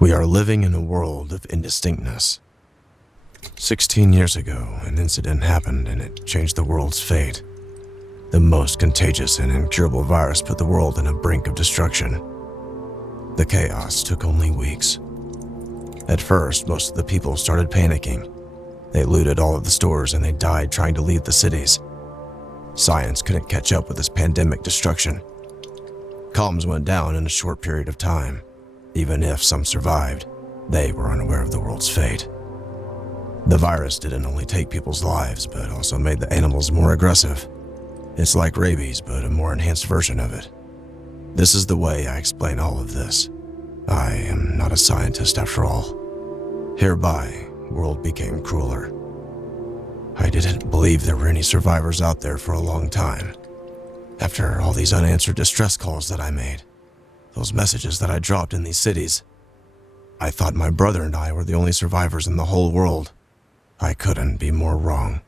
We are living in a world of indistinctness. 16 years ago, an incident happened and it changed the world's fate. The most contagious and incurable virus put the world on a brink of destruction. The chaos took only weeks. At first, most of the people started panicking. They looted all of the stores and they died trying to leave the cities. Science couldn't catch up with this pandemic destruction. Comms went down in a short period of time. Even if some survived, they were unaware of the world's fate. The virus didn't only take people's lives, but also made the animals more aggressive. It's like rabies, but a more enhanced version of it. This is the way I explain all of this. I am not a scientist after all. Hereby, the world became crueler. I didn't believe there were any survivors out there for a long time. After all these unanswered distress calls that I made, those messages that I dropped in these cities, I thought my brother and I were the only survivors in the whole world. I couldn't be more wrong.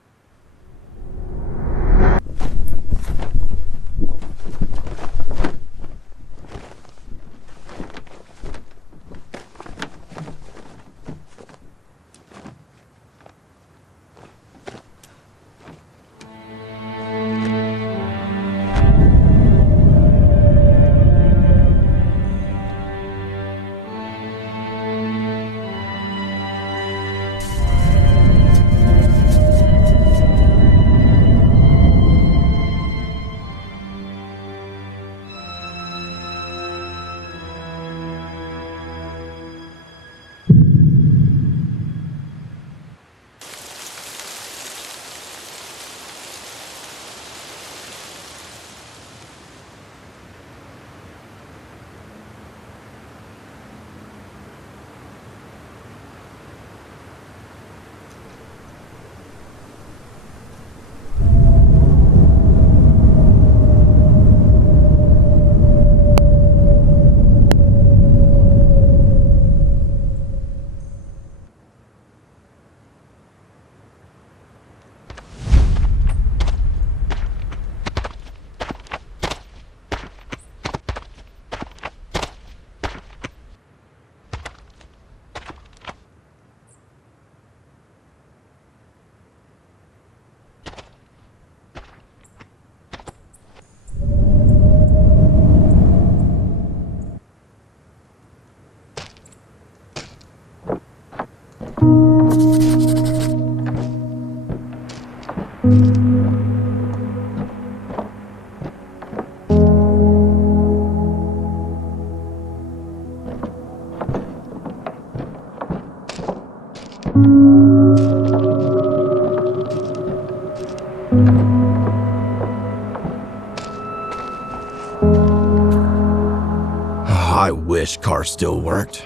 I wish cars still worked.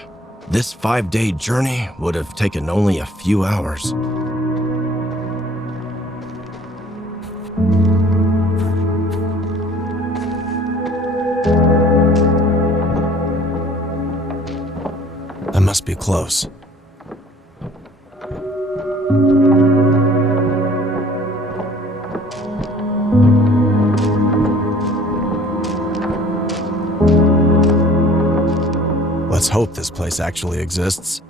This 5-day journey would have taken only a few hours. I must be close. Let's hope this place actually exists.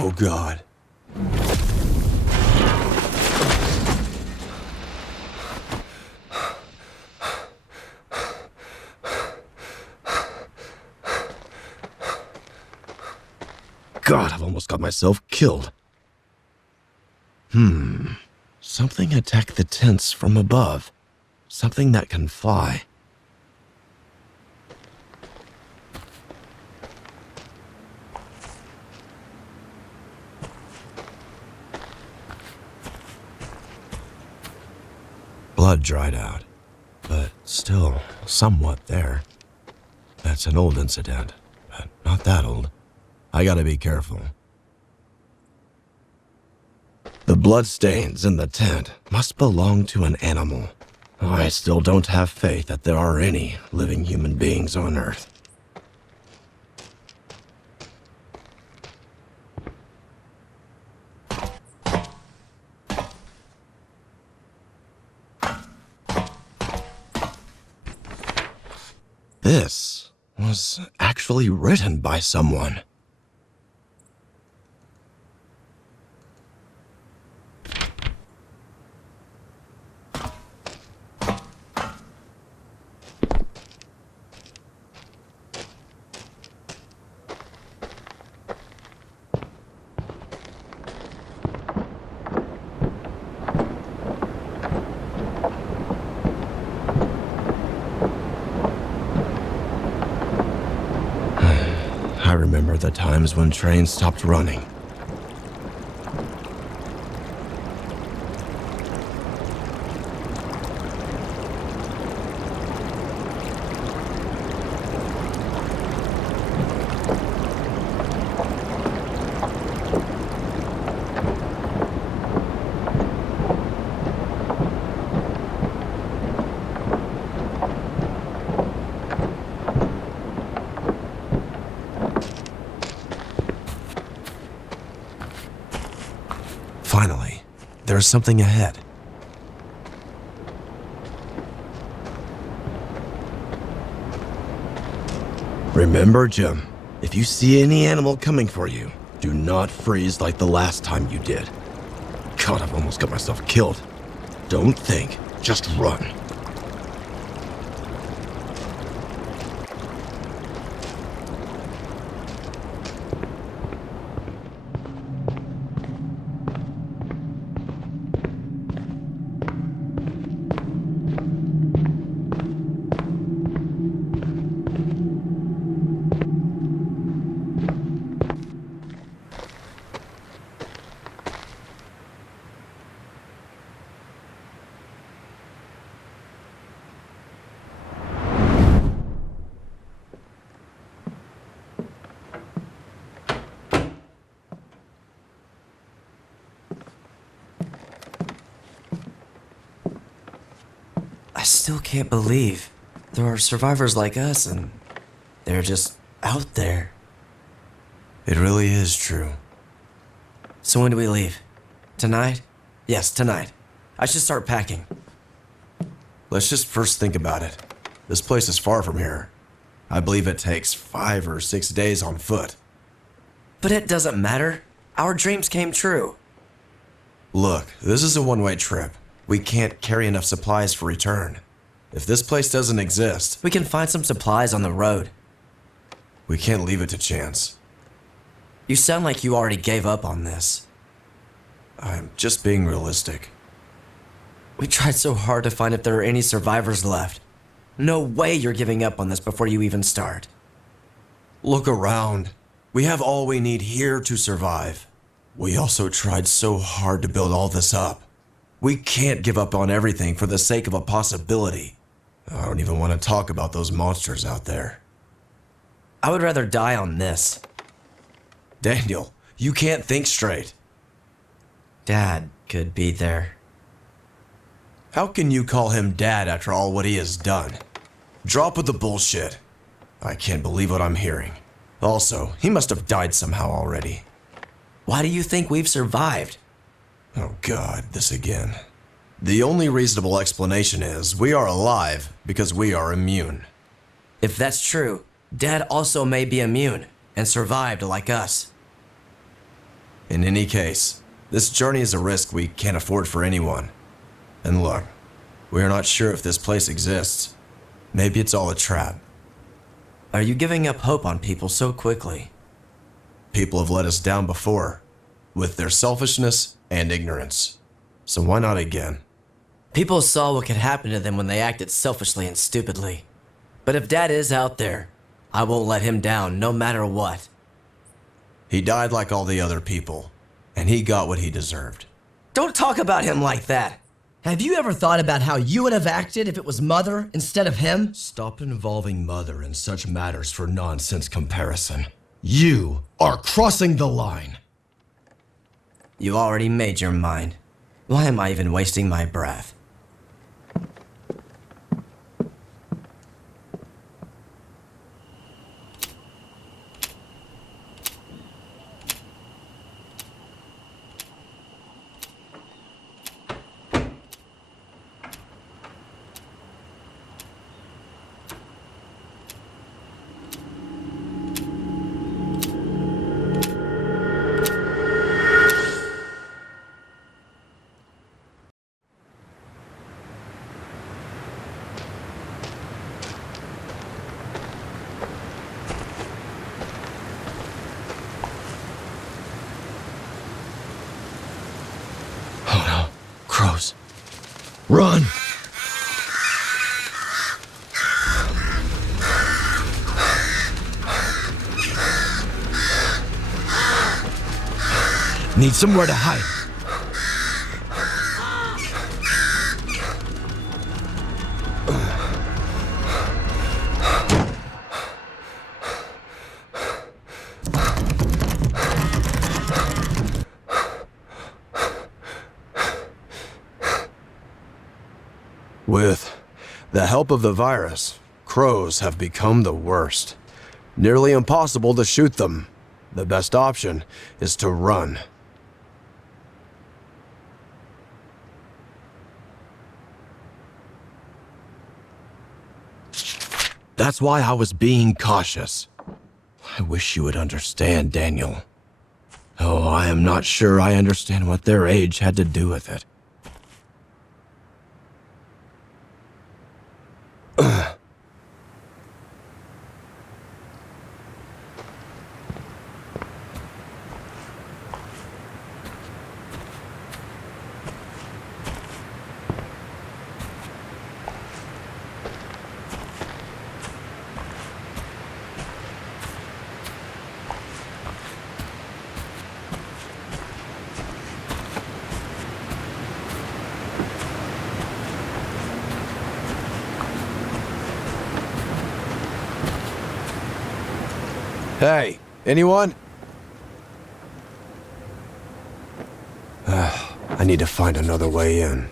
Oh God. God, I've almost got myself killed. Something attacked the tents from above. Something that can fly. dried out, but still somewhat there. That's an old incident, but not that old. I gotta be careful. The bloodstains in the tent must belong to an animal. I still don't have faith that there are any living human beings on Earth. This was actually written by someone. I remember the times when trains stopped running. Finally, there's something ahead. Remember, Jim, if you see any animal coming for you, do not freeze like the last time you did. God, I've almost got myself killed. Don't think, just run. I still can't believe there are survivors like us and they're just out there. It really is true. So when do we leave? Tonight? Yes, tonight. I should start packing. Let's just first think about it. This place is far from here. I believe it takes 5 or 6 days on foot. But it doesn't matter. Our dreams came true. Look, this is a one-way trip. We can't carry enough supplies for return. If this place doesn't exist, We can find some supplies on the road. we can't leave it to chance. You sound like you already gave up on this. I'm just being realistic. We tried so hard to find if there are any survivors left. No way you're giving up on this before you even start. Look around. We have all we need here to survive. We also tried so hard to build all this up. We can't give up on everything for the sake of a possibility. I don't even want to talk about those monsters out there. I would rather die on this. Daniel, you can't think straight. Dad could be there. How can you call him dad after all what he has done? Drop with the bullshit. I can't believe what I'm hearing. Also, he must have died somehow already. Why do you think we've survived? Oh God, this again. The only reasonable explanation is we are alive because we are immune. If that's true, Dad also may be immune and survived like us. In any case, this journey is a risk we can't afford for anyone. And look, we are not sure if this place exists. Maybe it's all a trap. Are you giving up hope on people so quickly? People have let us down before, with their selfishness and ignorance. So why not again? People saw what could happen to them when they acted selfishly and stupidly. But if Dad is out there, I won't let him down no matter what. He died like all the other people, and he got what he deserved. Don't talk about him like that. Have you ever thought about how you would have acted if it was Mother instead of him? Stop involving Mother in such matters for nonsense comparison. You are crossing the line. You already made your mind. Why am I even wasting my breath? Crows. Run! Need somewhere to hide. With the help of the virus, crows have become the worst. Nearly impossible to shoot them. The best option is to run. That's why I was being cautious. I wish you would understand, Daniel. Oh, I am not sure I understand what their age had to do with it. Hey, anyone? I need to find another way in.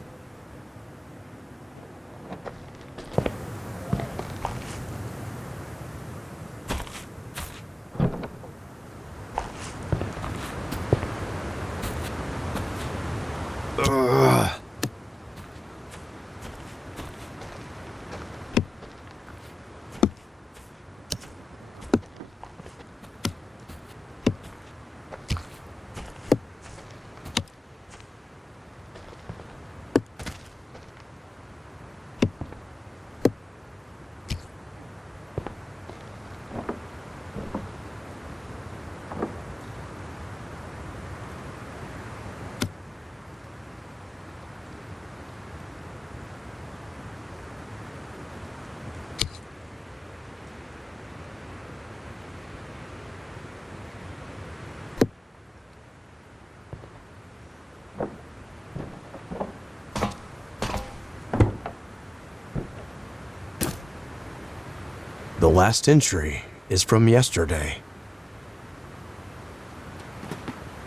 The last entry is from yesterday.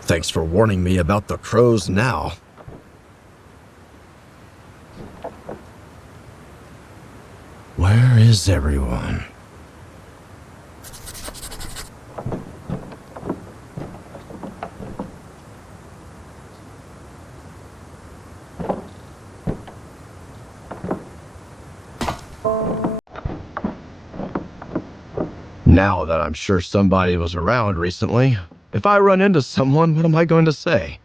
Thanks for warning me about the crows now. Where is everyone? Now that I'm sure somebody was around recently, if I run into someone, what am I going to say?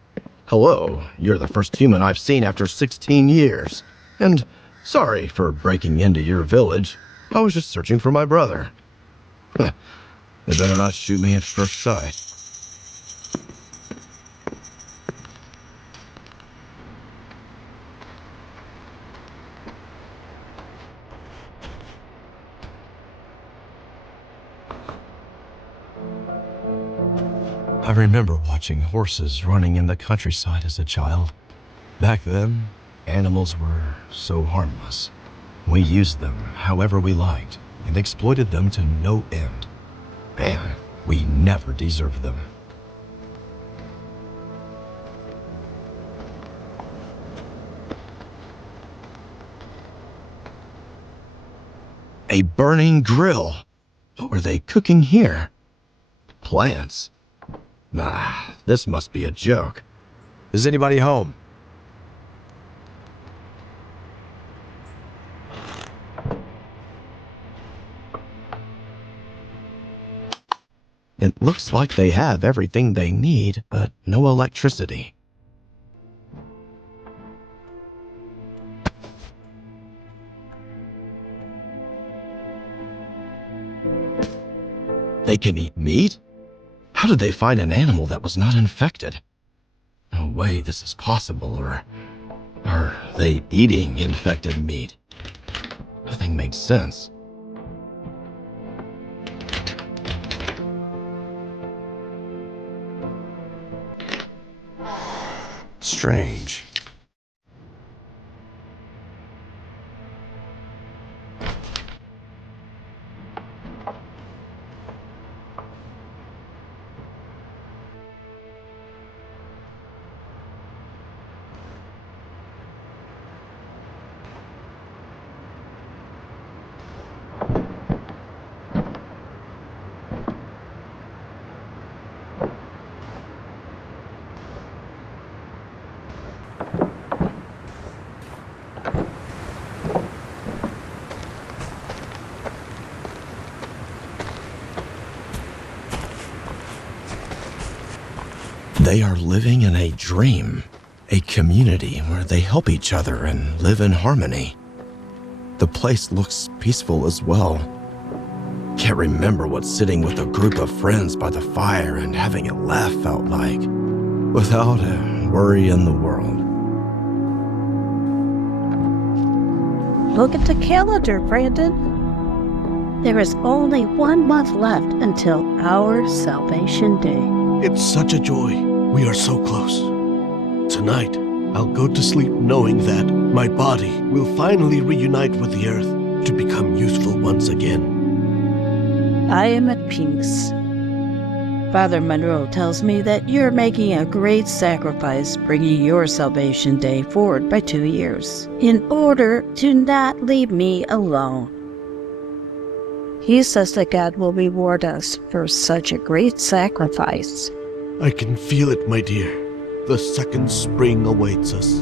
Hello, you're the first human I've seen after 16 years. And sorry for breaking into your village. I was just searching for my brother. They better not shoot me at first sight. I remember watching horses running in the countryside as a child. Back then, Animals were so harmless. We used them however we liked and exploited them to no end. Man, we never deserved them. A burning grill. What were they cooking here? Plants? Nah, this must be a joke. Is anybody home? It looks like they have everything they need, but no electricity. They can eat meat? How did they find an animal that was not infected? No way this is possible, or are they eating infected meat? Nothing makes sense. Strange. They are living in a dream, a community where they help each other and live in harmony. The place looks peaceful as well. Can't remember what sitting with a group of friends by the fire and having a laugh felt like, without a worry in the world. Look at the calendar, Brandon. There is only 1 month left until our Salvation Day. It's such a joy. We are so close. Tonight, I'll go to sleep knowing that my body will finally reunite with the earth to become useful once again. I am at peace. Father Monroe tells me that you're making a great sacrifice bringing your Salvation Day forward by 2 years in order to not leave me alone. He says that God will reward us for such a great sacrifice. I can feel it, my dear. The second spring awaits us.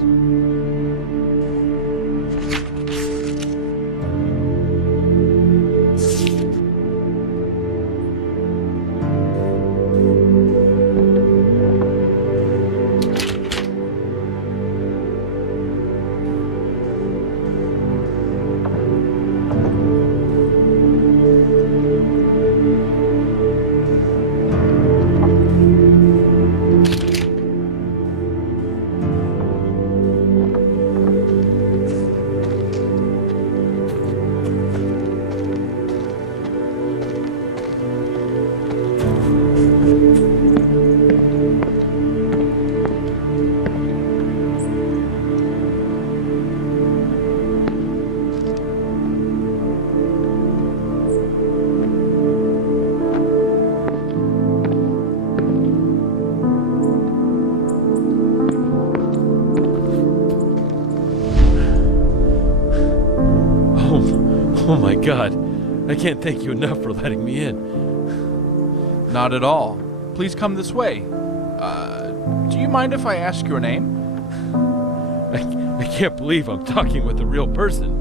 Oh my God, I can't thank you enough for letting me in. Not at all. Please come this way. Do you mind if I ask your name? I can't believe I'm talking with a real person.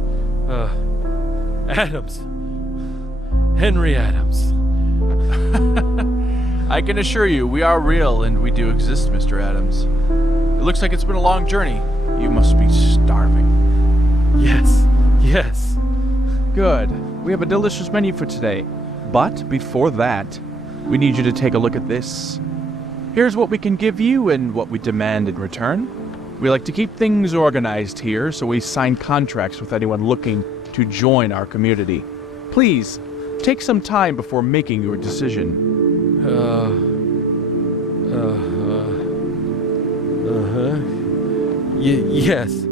Adams. Henry Adams. I can assure you, we are real and we do exist, Mr. Adams. It looks like it's been a long journey. You must be starving. Yes. Good. We have a delicious menu for today. But before that, we need you to take a look at this. Here's what we can give you and what we demand in return. We like to keep things organized here, so we sign contracts with anyone looking to join our community. Please, take some time before making your decision. Yes.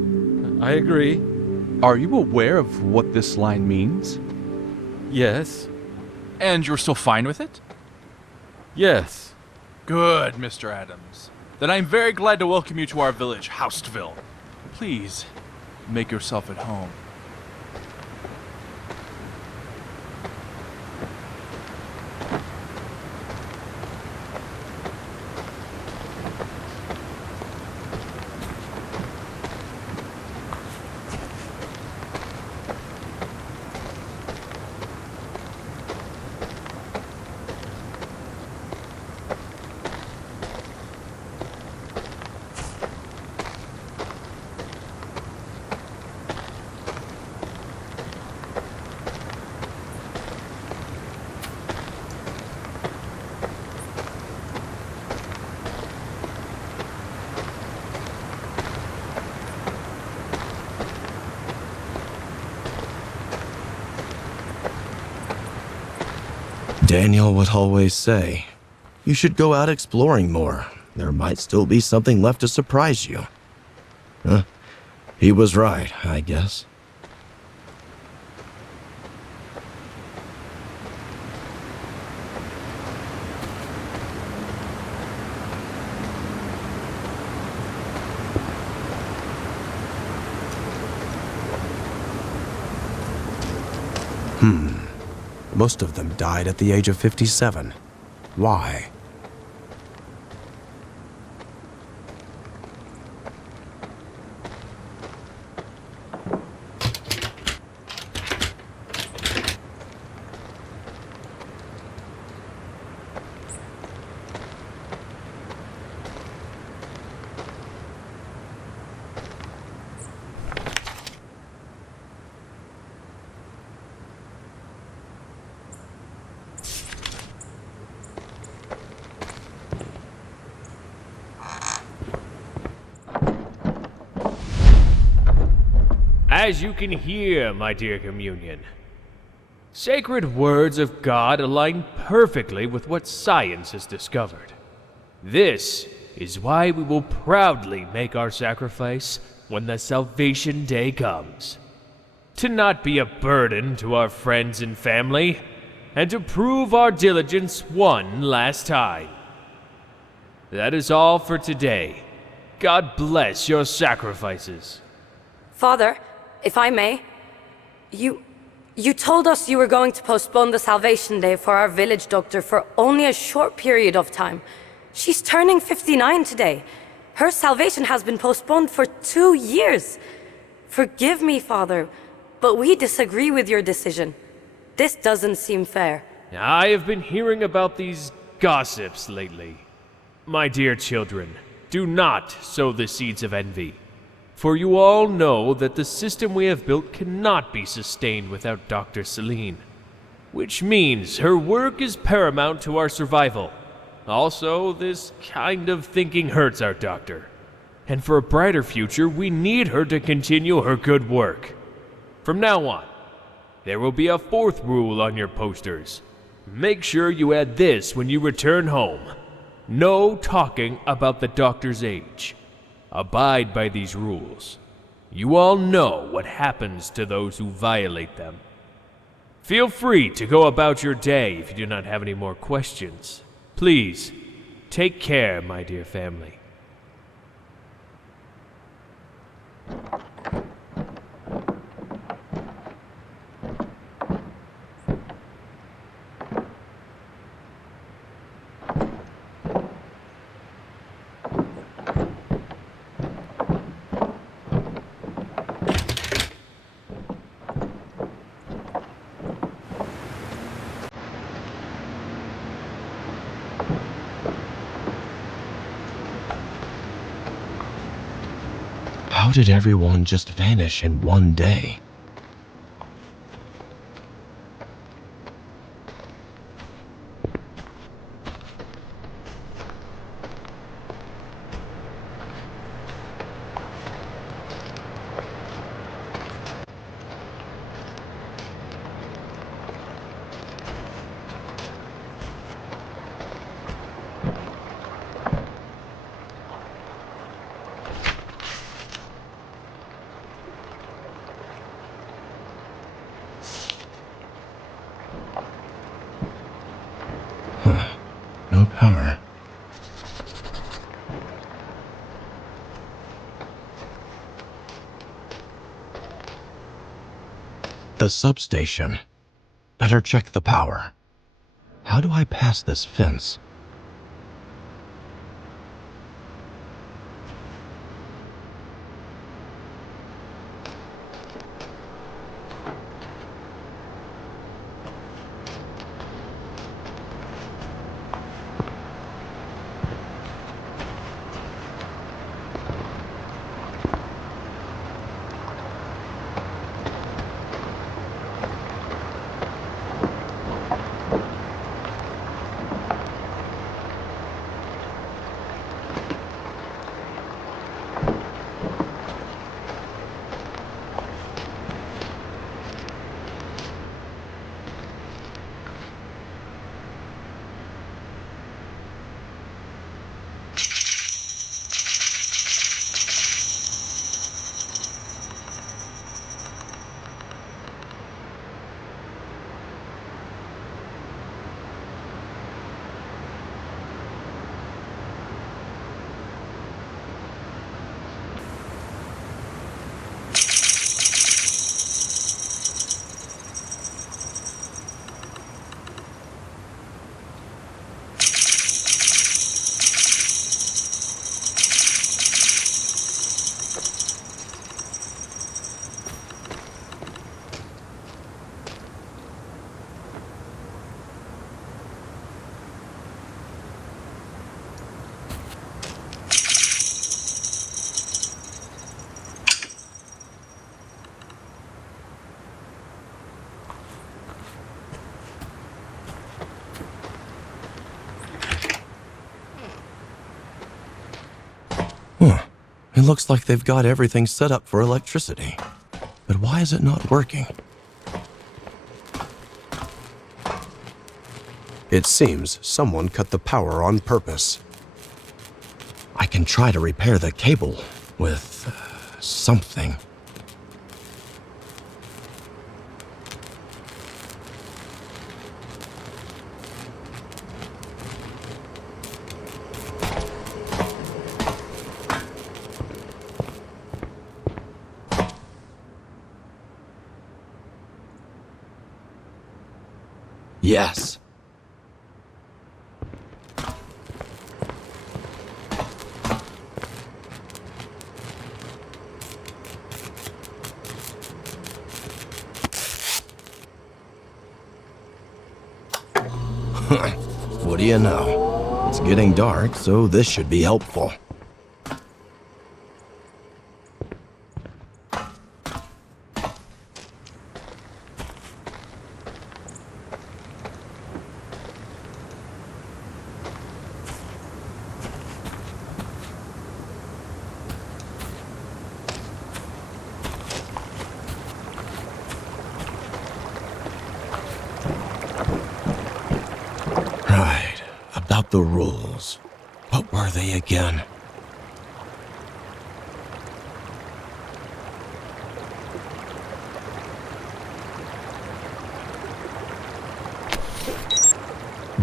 I agree. Are you aware of what this line means? Yes. And you're still fine with it? Yes. Good, Mr. Adams. Then I'm very glad to welcome you to our village, HaustVille. Please, make yourself at home. Daniel would always say, you should go out exploring more. There might still be something left to surprise you. Huh? He was right, I guess. Most of them died at the age of 57. Why? As you can hear, my dear communion, sacred words of God align perfectly with what science has discovered. This is why we will proudly make our sacrifice when the salvation day comes. To not be a burden to our friends and family, and to prove our diligence one last time. That is all for today. God bless your sacrifices. Father, if I may, you told us you were going to postpone the Salvation Day for our village doctor for only a short period of time. She's turning 59 today. Her salvation has been postponed for 2 years. Forgive me, Father, but we disagree with your decision. This doesn't seem fair. I have been hearing about these gossips lately. My dear children, do not sow the seeds of envy. For you all know that the system we have built cannot be sustained without Dr. Celine, which means her work is paramount to our survival. Also, this kind of thinking hurts our doctor, and for a brighter future, we need her to continue her good work. From now on, there will be a fourth rule on your posters. Make sure you add this when you return home. No talking about the doctor's age. Abide by these rules. You all know what happens to those who violate them. Feel free to go about your day if you do not have any more questions. Please, take care, my dear family. How did everyone just vanish in one day? No power. The substation. Better check the power. How do I pass this fence? It looks like they've got everything set up for electricity. But why is it not working? It seems someone cut the power on purpose. I can try to repair the cable with something. Yes. What do you know? It's getting dark, so this should be helpful. About the rules. What were they again?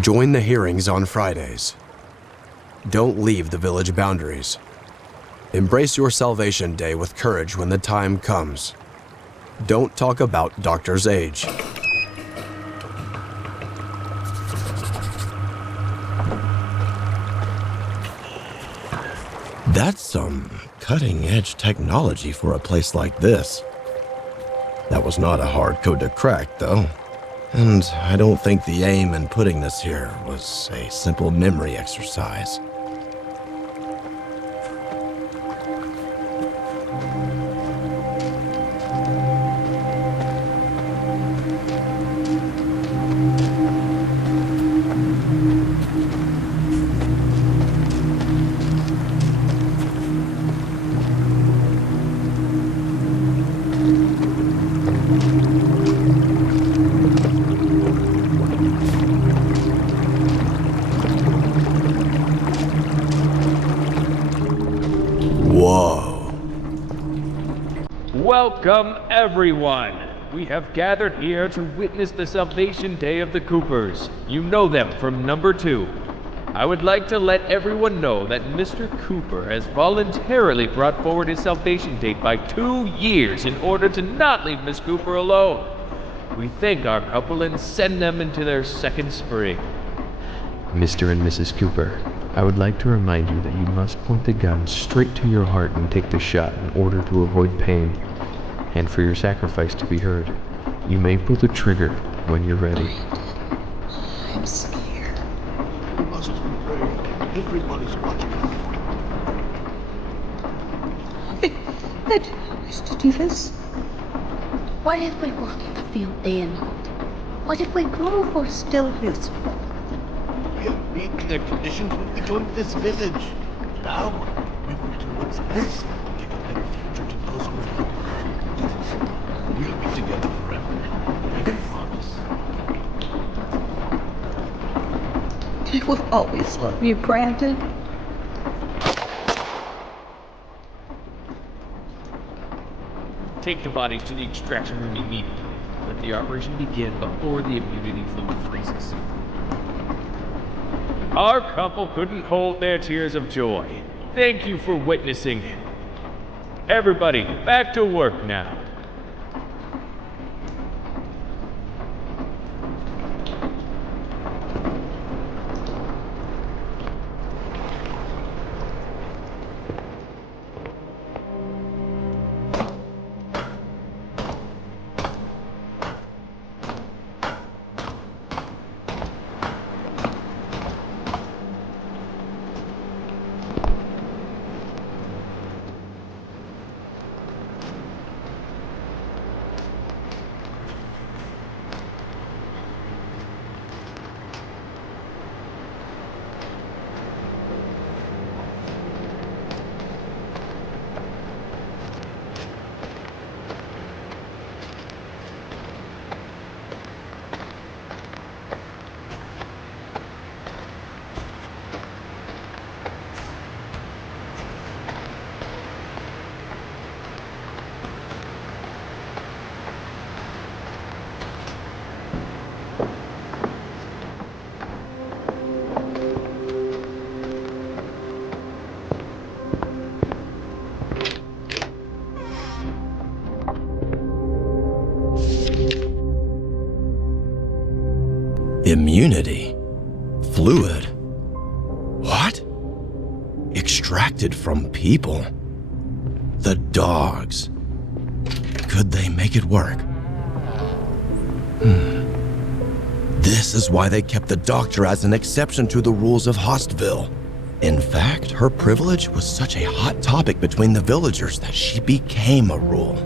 Join the hearings on Fridays. Don't leave the village boundaries. Embrace your salvation day with courage when the time comes. Don't talk about Doctor's age. That's some cutting-edge technology for a place like this. That was not a hard code to crack, though. And I don't think the aim in putting this here was a simple memory exercise. Welcome, everyone. we have gathered here to witness the Salvation Day of the Coopers. You know them from number 2. I would like to let everyone know that Mr. Cooper has voluntarily brought forward his salvation date by 2 years in order to not leave Miss Cooper alone. We thank our couple and send them into their second spring. Mr. and Mrs. Cooper, I would like to remind you that you must point the gun straight to your heart and take the shot in order to avoid pain, and for your sacrifice to be heard. You may pull the trigger when you're ready. I'm scared. We must pray. Everybody's watching. They tell us to do this. What if we work in the field day and night? What if we grow for stillness? We have beaten their conditions when we joined this village. Now, we will do what's best to give a better future to those who have. We'll be together forever. I promise. I will always love you, Brandon. Take the body to the extraction room immediately. Let the operation begin before the immunity fluid freezes. Our couple couldn't hold their tears of joy. Thank you for witnessing. Everybody, back to work now. Immunity? Fluid? What? Extracted from people? The dogs. Could they make it work? This is why they kept the doctor as an exception to the rules of HaustVille. In fact, her privilege was such a hot topic between the villagers that she became a rule.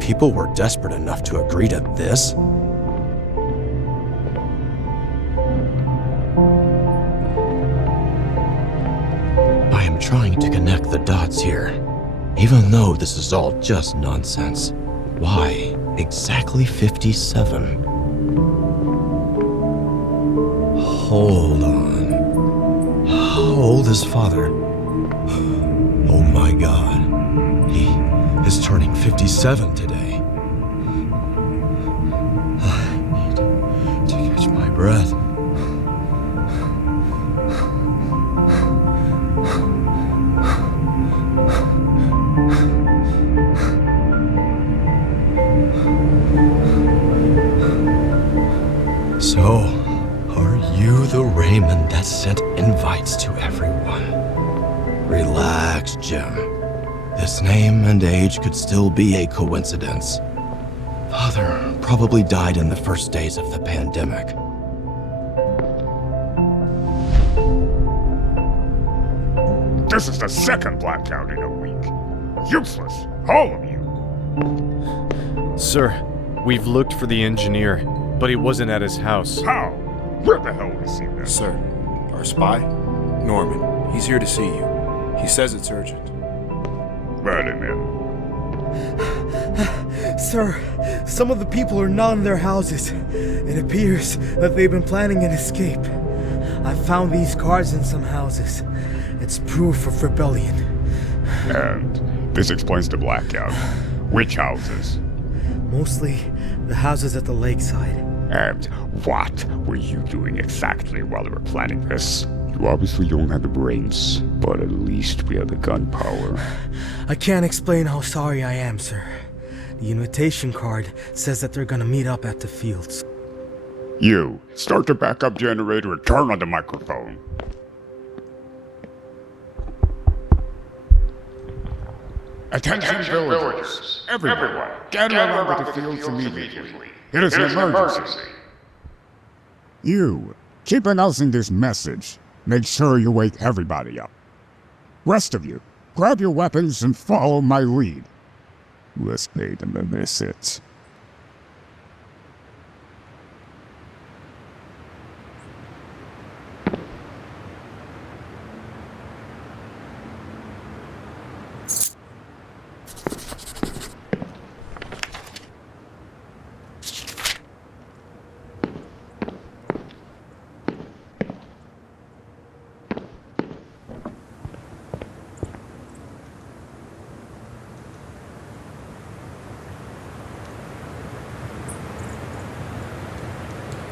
People were desperate enough to agree to this? I am trying to connect the dots here, even though this is all just nonsense. Why exactly 57? Hold on. How old is Father? Oh my God. He is turning 57 today. I need to catch my breath. So, are you the Raymond that sent invites to everyone? Relax, Jim. This name and age could still be a coincidence. Father probably died in the first days of the pandemic. This is the second blackout in a week. Useless, all of you. Sir, we've looked for the engineer, but he wasn't at his house. How? Where the hell is he then? Sir, Our spy? Norman. He's here to see you. He says it's urgent. Let him in. Sir, some of the people are not in their houses. It appears that they've been planning an escape. I found these cards in some houses. It's proof of rebellion. And this explains the blackout. Which houses? Mostly the houses at the lakeside. And what were you doing exactly while they were planning this? You obviously don't have the brains, but at least we have the gunpowder. I can't explain how sorry I am, sir. The invitation card says that they're gonna meet up at the fields. You, start the backup generator and turn on the microphone. Attention villagers! Everyone, gather around the fields immediately. It is an emergency. You, keep announcing this message. Make sure you wake everybody up. Rest of you, grab your weapons and follow my lead. Let's pay them a visit.